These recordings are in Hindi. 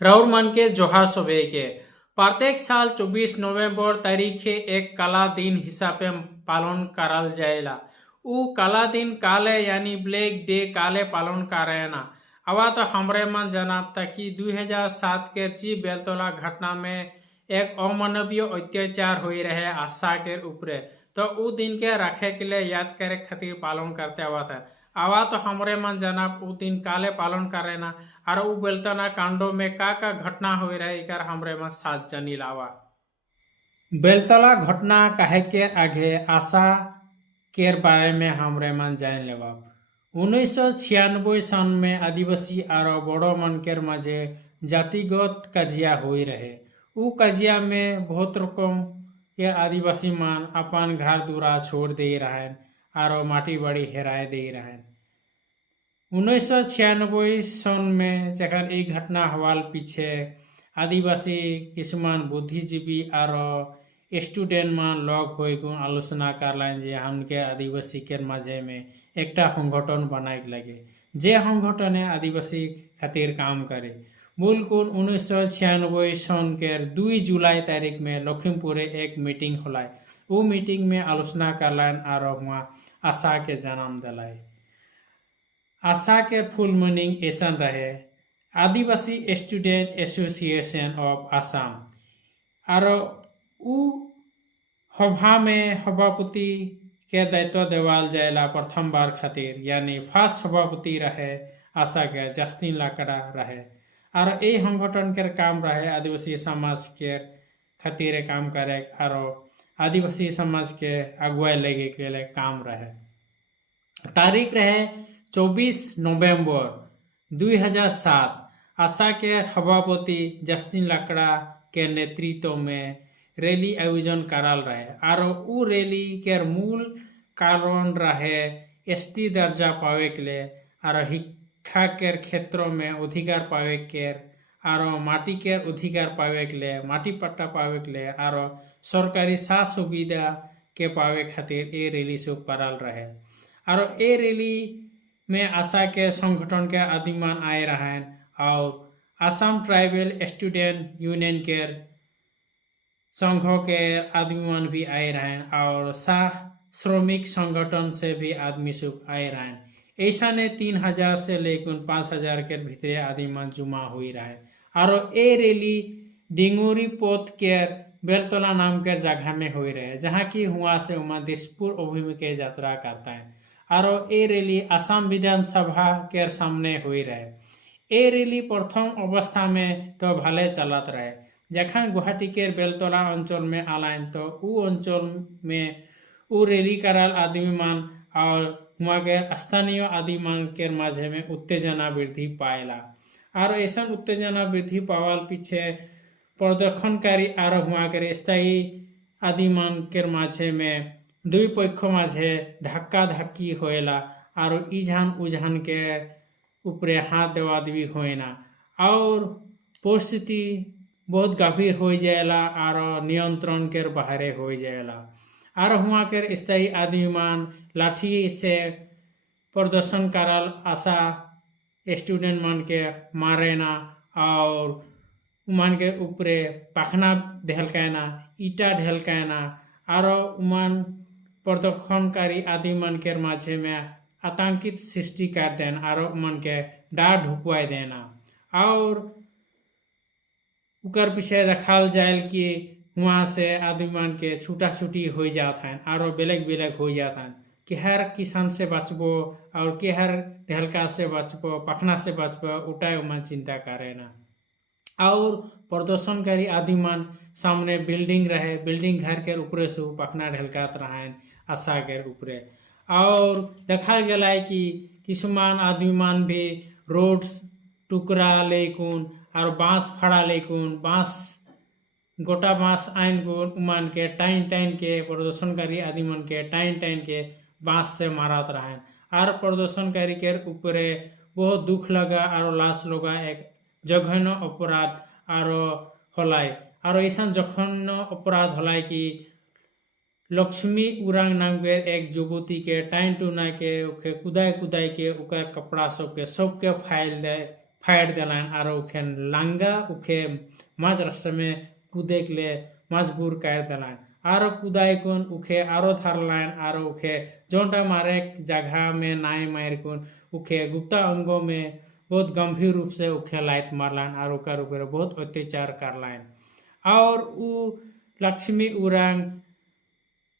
राउर मन के जोहार सभे के प्रत्येक साल 24 नवंबर तारीखे एक काला दिन हिसाबे पालन करल जाएला। उ काला दिन काले यानी ब्लैक डे काले पालन करेना। अवा तो हमरे मन जनाता कि 2007 के ची बेलतोला घटना में एक अमानवीय अत्याचार हुई रहे आशा के ऊपरे, तो उ दिन के रखे के लिए याद करे खातिर पालन करते हुआ था। आवा तो हमरे मन जना उ दिन काले पालन करे ना और उ बेलतना कांडो में का घटना हुई रहे इकर हमरे मन साथ जनी लावा। बेलतला घटना कहे के आगे आशा केर बारे में हमरे मन जान लेवा। 1996 सन में आदिवासी और बड़ो मन केर मजे जातिगत कजिया हुई रहे। उ कजिया में बहुत रकम के आदिवासी मन अपन घर दूरा छोड़ दे रहे और माटी बाड़ी हेराए दे रहे। 1996 सन में जखन ई घटना हवाल पीछे आदिवासी किसमान बुद्धिजीवी और स्टूडेंट मान लग होई गुण आलोचना करलें जे हमके आदिवासी के मजे में एकटा संगठन बनाए लगे जे संगठने आदिवासी खातिर काम करे। बिल्कुल 1996 सन के 2 जुलाई तारीख में लखीमपुरे एक मीटिंग होलाय। वो मीटिंग में आलोचना करलाइन और हुआ आशा के जन्म दिलाय। आशा के फुल मीनिंग ऐसा रहे आदिवासी स्टूडेंट एसोसिएशन ऑफ आसाम और उ सभा में सभापति के दायित्व देवाल जाएला प्रथम बार खातिर, यानी फर्स्ट सभापति रहे आशा के जस्टिन लाकड़ा रहे और ये संगठन के काम रहे आदिवासी समाज के खातिर काम करे और आदिवासी समाज के अगुवाई लगे के लिए काम रहे। तारीख रहे 24 नवंबर 2007। आशा के सभापति जस्टिन लाकड़ा के नेतृत्व में रैली आयोजन करल रहे और उ रैली के मूल कारण रहे एसटी दर्जा पावे के लिए और शिक्षा के क्षेत्रों में अधिकार पावे के और माटी के अधिकार पावे के लिए, माटी पट्टा पावे के लिए और सरकारी साथ सुविधा के पावे खातिर ये रैली से करल रहे। और ये रैली में आशा के संगठन के आदिमान आए रहे और आसाम ट्राइबल स्टूडेंट यूनियन के संघों के आदमीमान भी आए रहे और शाह श्रमिक संगठन से भी आदमी सब आए रहे। ऐसा ने 3000 से लेकर 5000 के भीतर आदमीमान जुमा हुई रहे और ये रैली डिंगोरी पोत के बेलतला नाम के जगह में हुई रहे जहाँ की हुआ से उमा दिसपुर अभिमुखे यात्रा करता है और ये रैली आसाम विधानसभा के सामने हुई रहे। ये रैली प्रथम अवस्था में तो भले चलत रहे जखन गुवाहाटी के बेलतला अंचल में आलाइन तो उ अंचल में उ रैली करल आदमी मान और वहाँ के स्थानीय आदमी मान के माझे में उत्तेजना वृद्धि पाएला और ऐसा उत्तेजना वृद्धि पावल पीछे प्रदर्शनकारी और वहाँ के स्थायी आदमी मान के माझे में दुई पक्ष माझे धक्का धक्की होएला और इझान उझान के ऊपरे हाथ देवा देवी होएना और परिस्थिति बहुत गंभीर हो जाएला और नियंत्रण के बाहरे हो जाएला और वहाँ के स्थायी आदमी मान लाठी से प्रदर्शन करल आशा स्टूडेंट मान के मारेना और उमान के ऊपरे पखना ढेलकाना, ईटा ढेलकाना और उमान प्रदर्शनकारी आदि मन के माझे में आतंकित सृष्टि कर देना और उमन के डर ढुकवाई देना और उकर पीछे देखल जाए कि वहाँ से आदमी मन के छूटा छूटी हो जाता है और बेलग बेलग हो जाता है कि हर किसान से बचबो और के हर ढेलका से बचबो, पखना से बचबो, उठाए उमन चिंता करे ना और प्रदर्शनकारी आदमी मन सामने बिल्डिंग रहे, बिल्डिंग घर के ऊपरे से पखना ढेलकात रहे आशा के ऊपरे और देखा गया कि किसमान आदमी मान भी रोड टुकड़ा लेकुन और बांस फड़ा लेकुन बांस गोटा बांस आइन गुण उमान के टाइन टाइन के प्रदर्शनकारी आदमी मन के टाइन टाइन के बांस से मारत रहे और प्रदर्शनकारी के ऊपरे बहुत दुख लगा और लाश लगा एक जघन्य अपराध और हलाई और ऐसा जघन्य अपराध हलाई कि लक्ष्मी उरांग नाम के एक जुगुती के टाइन टूना के कुदाई कुदाई के उकर कपड़ा सबके फाइल फाइट दिलान और उखे लांगा उखे माज रास्ते में कूदे के लिए मजबूर कर दिलान और कूदाई कुन उखे आरो धरलान और उखे जोंटा मारे जगह में नाय मार कुन उखे गुप्ता अंगों में बहुत गंभीर रूप से उखे लाइट मारलान और उकर ऊपर बहुत अत्याचार करलान और उ लक्ष्मी उरांग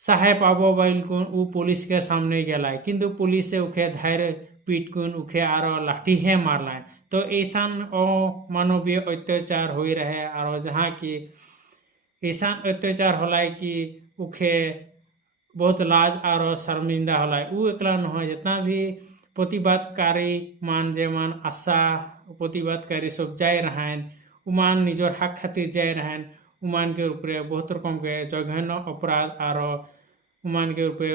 साहेब आबो बैल कुन उ पुलिस के सामने गेला किंतु पुलिस से उखे धैर्य पीट कुन उखे आरो लाठी है मारलान तो ऐसा अमानवीय अत्याचार हो रहे और जहाँ की ऐसा अत्याचार होला कि उखे बहुत लाज और शर्मिंदा होला उ एकला न जितना भी प्रतिबादकारी मान जेमान आशा प्रतिबादकारी सब जाए रहें उमान निजर हक खातिर जाए रहें उमान के ऊपर बहुत रकम के जघन्य अपराध और उमान के ऊपर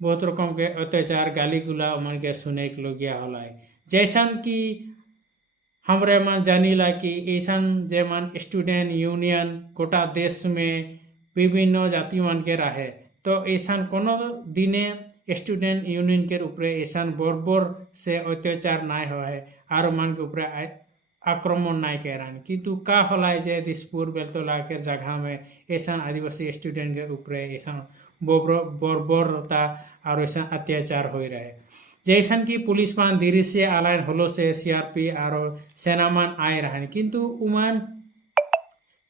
बहुत रकम के अत्याचार गाली गुला उमान के सुने के लोगिया होला जैसन कि हमरे मन जानीला कि ऐसन जेमन स्टूडेंट यूनियन गोटा देश में विभिन्न जाति मान के रहे तो ऐसा कोनो दिने स्टूडेंट यूनियन के ऊपर ऐसा बर्बर से अत्याचार नाय हो है और मन के ऊपर आक्रमण नाय करन किंतु का होला जे दिसपुर बेलतला के जगह में ऐसा आदिवासी स्टूडेंट के ऊपर ऐसा बर्बरता और ऐसा अत्याचार हो रहे जैसन कि पुलिस मान धीरे से आलायन होलो से सीआरपी और सेना मान आए रहे किंतु उमान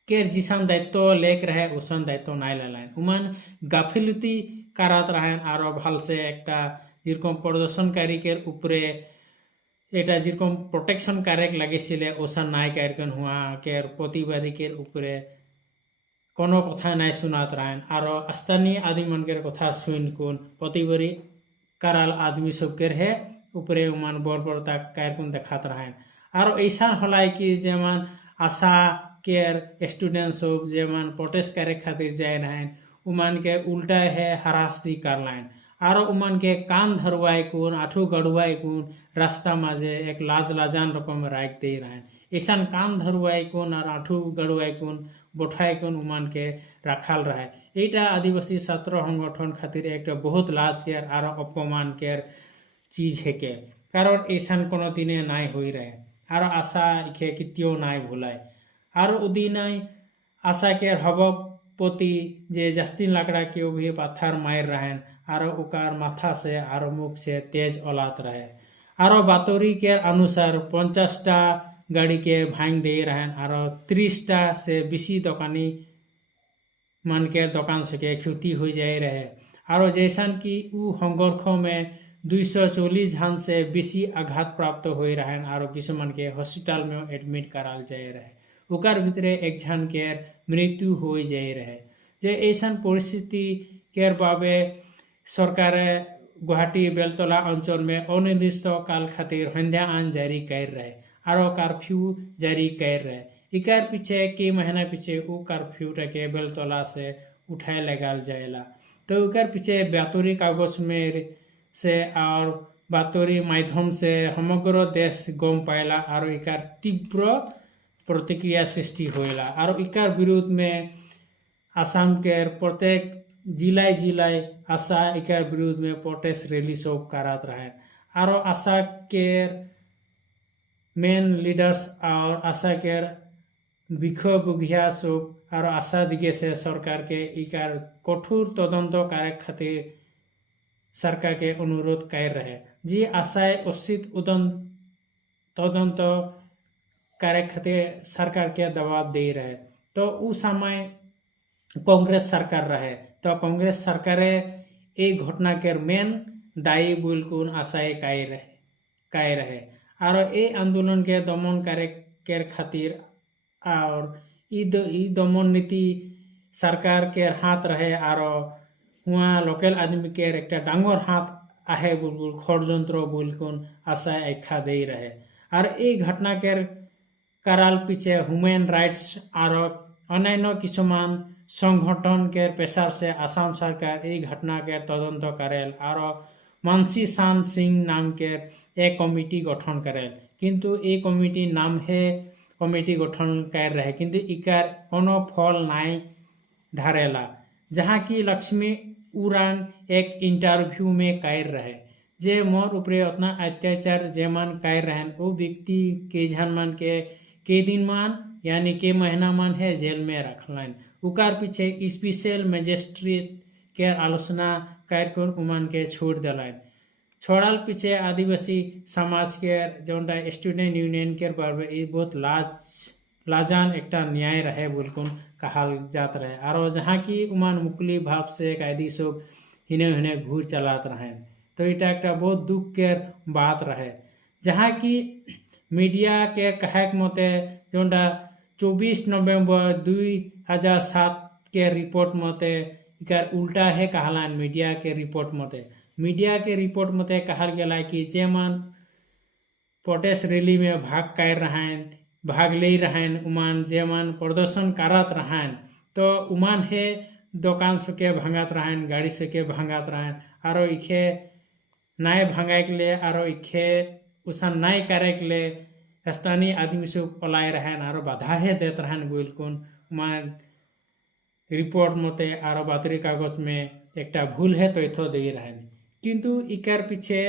केर जिसान दायित्व लेक रहे उसन दायित्व नाय लाइन उमान गाफिलती करात रहें और भल से एक जेरकम प्रदर्शनकारी के ऊपरे এটা যেরকম প্রোটেকশন কারেক লাগিয়েছিলে ওসা নাই কারকন হুয়া কের প্রতিবাদী के ऊपरे কোনো কথা নাই सुनात रहें और स्थानीय आदमी मन के কথা सुन कुन प्रतिबारी कराल आदमी सब के रहे ऊपरे उमान बर्बरता कायरकुन देखात रहें और ऐसा हलाई कि जेमन आशा केर स्टूडेंट सब जेमन प्रोटेस्ट करे खातिर जाए रहें उमान के उल्टा है हरास्ती कर लाइन और उमान के कान धरवाई कुन आठू गड़वाई कुन रास्ता माजे एक लाज लाजान रकम राख दे रहें ऐसा कान धरवाई कुन और आठू गड़वाई कुन बोठाई कुन उमान के रखाल रहे एटा आदिवासी छात्र संगठन खातिर एक बहुत लाज केर और अपमान केर चीज है के कारण ऐसा कोनो दिने नाय हो रहे और आशा इखे कितियो नाय भूलाय और उदिनाय आशा केर हबपति जे जस्तिन लाकड़ा के भी पत्थर मार रहें और उकार माथा से और मुख से तेज औलात रहे और बातोरी के अनुसार 50टा गाड़ी के भांग दे रहें और 30टा से बेसी दुकानी मन के दुकान से के क्षति हो जाए रहे और जैसन कि उ हंगरख में 240 जन से बेसी आघात प्राप्त हो रहे और किसमन के हॉस्पिटल में एडमिट कराल जाए रहे उकार भितरे एक जन के मृत्यु हो जाए रहे जे ऐसा परिस्थिति के बाबे सरकार गुवाहाटी बेलतला अंचल में अनिर्दिष्ट काल खातिर हंध्या आन जारी कर रहे और कर्फ्यू जारी कर रहे इकार पीछे कई महीना पीछे वो कर्फ्यू के बेलतला से उठाए लगाल जाएला तो इकार पीछे बातोरी कागज में से और बातोरी माध्यम से समग्र देश गम पाएला और इकार तीव्र प्रतिक्रिया सृष्टि होएला और इकार विरोध में आसाम के प्रत्येक जिलाय जिलाय आशा इकार विरोध में प्रोटेस्ट रैली सब करात रहे और आशा के मेन लीडर्स और आशा के विक्षोभ बुघिया सब और आशा दिगे से सरकार के इकार कठोर तदंत कार्य खातिर सरकार के अनुरोध कर रहे जी आशाए उचित तदंत कार्य खातिर सरकार के दबाव दे रहे तो उस समय कांग्रेस सरकार रहे तो कांग्रेस सरकारे एक घटना के मेन दायी बुलकुन आशाए काय रहे और ए आंदोलन के दमन कार्य के खातिर और ई दमन नीति सरकार के हाथ रहे और वहाँ लोकल आदमी के एक डांगर हाथ आहे बुलबुल षड़यंत्र बुलकुन आशाए आख्या दे रहे और ए घटना के कराल पीछे ह्यूमन राइट्स और अन्य किसुमान संगठन के पेशार से आसाम सरकार ये घटना के तदंत करेल और मानसी शांत सिंह नाम के एक कमिटी गठन करेल किंतु ये कमिटी नाम है कमिटी गठन कर रहे किंतु इकार कोनो फल नाई धारेला जहाँ की लक्ष्मी उरांग एक इंटरव्यू में कर रहे जे मोर ऊपरे उतना अत्याचार जे मन कर रहन वो व्यक्ति के झन मन के दिन मान यानी के महीना मान है जेल में रखलन। उकार पीछे स्पेशल मजिस्ट्रेट के आलोचना कर उमन के छोड़ दिलन। छोड़ल पीछे आदिवासी समाज के जोटा स्टूडेंट यूनियन के बारे ये बहुत लाजान एक न्याय रहे बोलकुन कहल जात रहे। और जहाँ की उमान मुकली भाव से कैदी सब हिने घूर चलात रहे तो इटा एक बहुत दुख के बात रहे। जहाँ की मीडिया के कहक मते जोटा 24 नवंबर 2007 के रिपोर्ट मते इकार उल्टा है कहलान। मीडिया के रिपोर्ट मते कहल गया कि जेमान प्रोटेस्ट रैली में भाग ले रहें उमान जेमान प्रदर्शन करत रहें तो उमान है दुकान सके भंगत रहें गाड़ी सके भंगत रहें और इखे नाय भंगाए के लिए और इखे उसन नाय करे के लिए स्थानीय आदमी से पलाए रहें और बाधा है देत रहें बिल्कुल उमान रिपोर्ट मते और बातरी कागज में एक भूल है तो इथो दे रहें। किंतु इकर पीछे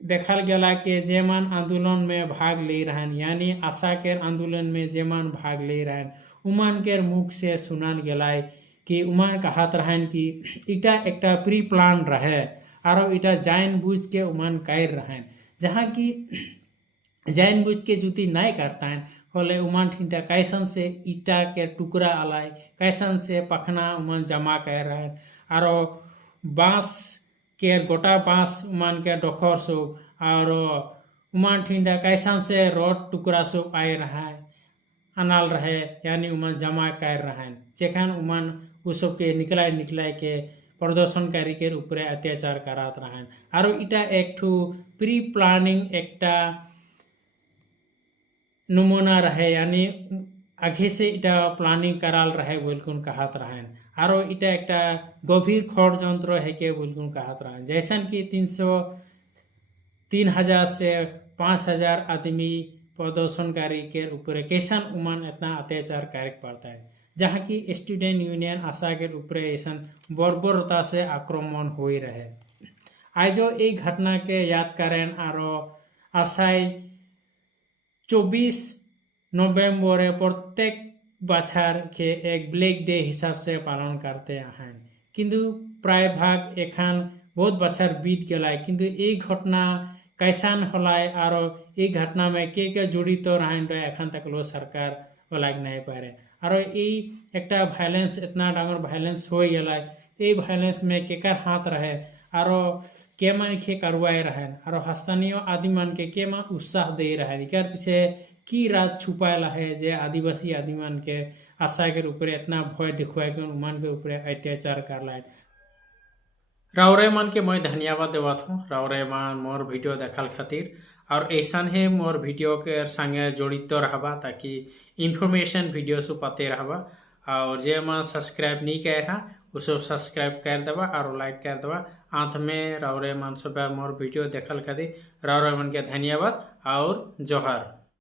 देखल गया कि जेमान आंदोलन में भाग ले रहें यानी आशा के आंदोलन में जेमान भाग ले रहें उमान के मुख से सुनान गया कि उमान कहत रहें कि इटा एक प्री प्लान रहे और इटा जान बुझ के उमान कर रहें। जहाँ की जान बुझ के जुती नहीं करता है होले उमान ठीटा कैसन से ईटा के टुकड़ा अलाय कैसन से पखना उमान जमा कर रहे और बांस के गोटा बांस उमान के डोखर सब और उमान ठीटा कैसन से रोड टुकड़ा सब आए रहा है अनाल रहे यानी उमान जमा कर रहे जेखन उमान उस सब के निकलाए के प्रदर्शनकारी के ऊपर अत्याचार करात रहें और इटा एक प्री प्लानिंग एक नमूना रहे यानी आगे से इटा प्लानिंग कराल रहे बोलकुन कहत रहें और इटा एक गभीर षड्यंत्र है के बोलकुन कहत रहें। जैसन कि 3000 से 5000 आदमी प्रदर्शनकारी के ऊपर कैसन उमान इतना अत्याचार कार्य पड़ता है। जहाँ की स्टूडेंट यूनियन आशा के ऊपर ऐसा बर्बरता से आक्रमण हो रहे। आज जो एक घटना के याद करें और आशाय 24 नवंबर प्रत्येक बछर के एक ब्लैक डे हिसाब से पालन करते हैं किंतु प्राय भाग एखान बहुत बछर बीत गया किंतु एक घटना कैसन हलाय और एक घटना में के जुड़ित तो रहें तो एखन तक लो सरकार लग नहीं पारे और एक भाइलेंस इतना डांगर भाइलेंस हो गया ये भाइलेंस में केकर हाथ रहे और के मन के करवाए रहे और स्थानीय आदमी मन के मन उत्साह दे रहे इकर पीछे की राज छुपायल है जे आदिवासी आदमी मन के आशा के ऊपर इतना भय दिखवाए के मन के ऊपर अत्याचार कर लाए। रावरे मन के मैं धन्यवाद देवत हूँ रावरे मन मोर वीडियो देखल खातिर और ऐसा ही मोर वीडियो के संगे जड़ित रहबा ताकि इन्फॉर्मेशन वीडियो से पाते रहबा और जे मन सब्सक्राइब नहीं कर उसको सब्सक्राइब कर देवा और लाइक कर देवा। अंत में रावरे मन सब मोर वीडियो देखल खातिर रावरे मन के धन्यवाद और जोहार।